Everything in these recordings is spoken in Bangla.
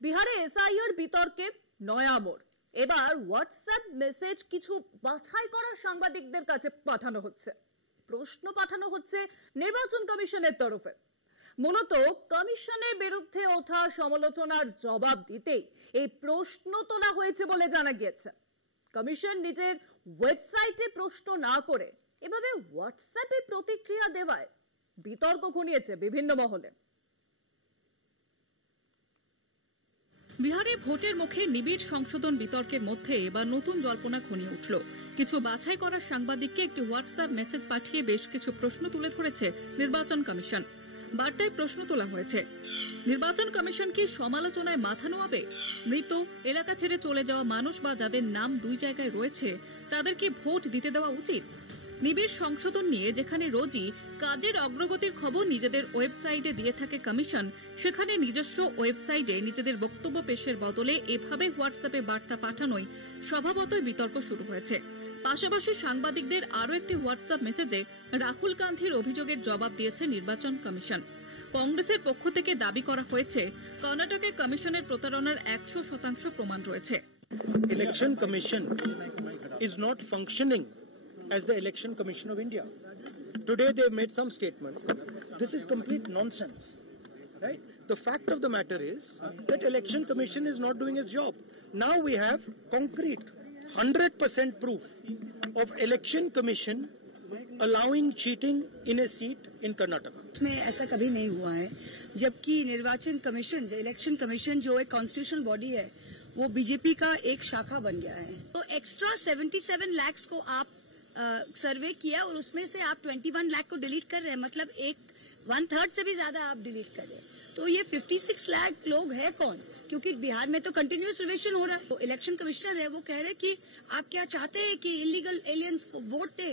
বিহারে এসআইআর বিতর্কে নয়া মোড়। এবার হোয়াটসঅ্যাপ মেসেজ কিছু বাছাই করা সাংবাদিকদের কাছে পাঠানো হচ্ছে। প্রশ্ন পাঠানো হচ্ছে নির্বাচন কমিশনের তরফে। মূলত কমিশনের বিরুদ্ধে ওঠা সমালোচনার জবাব দিতেই এই প্রশ্ন তোলা হয়েছে বলে জানা গিয়েছে। কমিশন নিজের ওয়েবসাইটে প্রশ্ন না করে এভাবে হোয়াটসঅ্যাপে প্রতিক্রিয়া দেওয়ায় বিতর্ক ঘনিয়েছে বিভিন্ন মহলে। বিহারে ভোটের মুখে নিবিড় সংশোধন বিতর্কের মধ্যে এবার নতুন জল্পনা ঘনিয়ে উঠল। কিছু বাছাই করা সাংবাদিককে একটি হোয়াটসঅ্যাপ মেসেজ পাঠিয়ে বেশ কিছু প্রশ্ন তুলে ধরেছে নির্বাচন কমিশন। বার্তায় প্রশ্ন তোলা হয়েছে, নির্বাচন কমিশন কি সমালোচনায় মাথা নোয়াবে? মৃত, এলাকা ছেড়ে চলে যাওয়া মানুষ বা যাদের নাম দুই জায়গায় রয়েছে তাদের কি ভোট দিতে দেওয়া উচিত? নিবিড় সংশোধন নিয়ে যেখানে রোজই কাজের অগ্রগতির খবর নিজেদের ওয়েবসাইটে দিয়ে থাকে কমিশন, সেখানে নিজস্ব ওয়েবসাইটে নিজেদের বক্তব্য পেশের বদলে এভাবে হোয়াটসঅ্যাপে বার্তা পাঠানোই স্বভাবতই বিতর্ক শুরু হয়েছে। পাশাপাশি সাংবাদিকদের আরও একটি হোয়াটসঅ্যাপ মেসেজে রাহুল গান্ধীর অভিযোগের জবাব দিয়েছে নির্বাচন কমিশন। কংগ্রেসের পক্ষ থেকে দাবি করা হয়েছে কর্ণাটকে কমিশনের প্রতারণার 100% প্রমাণ রয়েছে। Election commission is not functioning as the Election Commission of India. Today they have made some statement. This is complete nonsense, right? The fact of the matter is that Election Commission is not doing its job. Now we have concrete 100% proof of Election Commission allowing cheating in a seat in Karnataka. इसमें ऐसा कभी नहीं हुआ है, जबकि निर्वाचन कमीशन, जो इलेक्शन कमीशन जो एक कॉन्स्टिट्यूशनल बॉडी है, वो बीजेपी का एक शाखा बन गया है। तो एक्स्ट्रा 77 लाख को आप सर्वे किया और उसमें से आप 21 लाख को डिलीट कर रहे हैं, मतलब 1/3 से भी ज्यादा आप डिलीट कर रहे हैं। तो ये 56 लाख लोग है कौन? क्योंकि बिहार में तो कंटिन्यूस रिविजन हो रहा है। तो इलेक्शन कमिश्नर है, वो कह रहे कि आप क्या चाहते हैं कि इलीगल एलियंस वोट दे?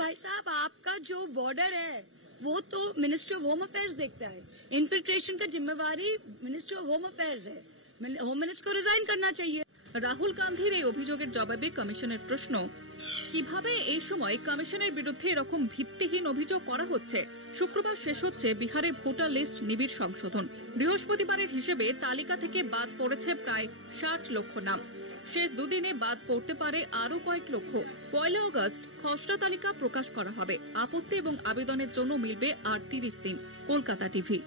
भाई साहब, आपका जो बॉर्डर है वो तो मिनिस्ट्री ऑफ होम अफेयर्स देखता है। इन्फिल्ट्रेशन का जिम्मेवारी मिनिस्ट्री ऑफ होम अफेयर्स है। होम मिनिस्टर को रिजाइन करना चाहिए। রাহুল গান্ধীর এই অভিযোগের জবাবে কমিশনের প্রশ্ন, কিভাবে এই সময় কমিশনের বিরুদ্ধে এরকম ভিত্তিহীন অভিযোগ করা হচ্ছে? শুক্রবার শেষ হচ্ছে বিহারে ভোটার লিস্ট নিবিড় সংশোধন। বৃহস্পতিবারের হিসেবে তালিকা থেকে বাদ পড়েছে প্রায় 60 লক্ষ নাম। শেষ দুদিনে বাদ পড়তে পারে আরো কয়েক লক্ষ। 1 আগস্ট খসড়া তালিকা প্রকাশ করা হবে। আপত্তি এবং আবেদনের জন্য মিলবে আর 30 দিন। কলকাতা টিভি।